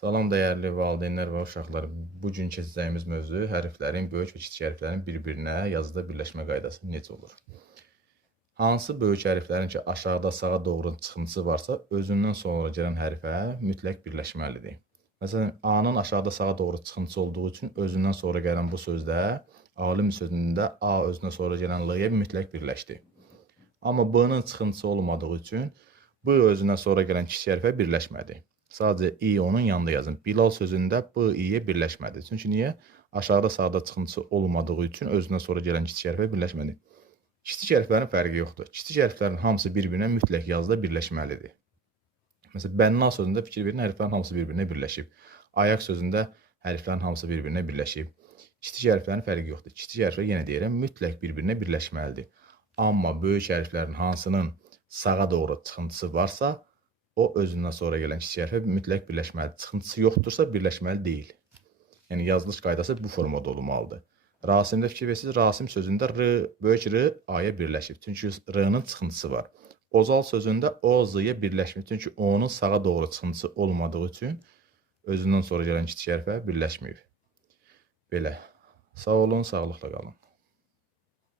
Salam dəyərli valideynlər və uşaqlar. Bu gün keçəcəyimiz mövzu hərflərin, böyük və kiçik hərflərin bir-birinə yazıda birləşmə qaydası necə olur? Hansı böyük hərflərin ki, aşağıda sağa doğru çıxıntısı varsa, özündən sonra gələn hərfə mütləq birləşməlidir. Məsələn, A-nın aşağıda sağa doğru çıxıntısı olduğu üçün özündən sonra gələn bu sözdə, alim sözündə A özündən sonra gələn L-yə mütləq birləşdi. Amma B-nın çıxıntısı olmadığı üçün B özündən sonra gələn kiçik hərfə birləşmədi. Sadəcə i onun yanında yazın. Bilal sözündə b, i-yə birləşmədi. Çünki niyə? Aşağıda sağda çıxıntısı olmadığı üçün özündən sonra gələn kiçik hərfə birləşmədi. Kiçik hərflərin fərqi yoxdur. Kiçik hərflərin hamısı bir-birinə mütləq yazıda birləşməlidir. Məsələn, bənna sözündə fikir verin, hərflərin hamısı bir-birinə birləşib. Ayaq sözündə hərflərin hamısı bir-birinə birləşib. Kiçik hərflərin fərqi yoxdur. Kiçik hərflər yenə deyirəm, mütləq bir-birinə birləşməlidir. Amma böyük hərflərin hansının sağa doğru çıxıntısı varsa, o özündən sonra gələn kiçik hərfə mütləq birləşməlidir. Çıxıntısı yoxdursa birləşməli deyil. Yəni yazılış qaydası bu formada olmalıdır. Rasimdə fikir versiniz, Rasim sözündə R, böyük R A-ya birləşib. Çünki R-nın çıxıntısı var. Ozal sözündə O Z-ya birləşmir. Çünki O-nun sağa doğru çıxıntısı olmadığı üçün özündən sonra gələn kiçik hərfə birləşməyib. Belə. Sağ olun, sağlıqla qalın.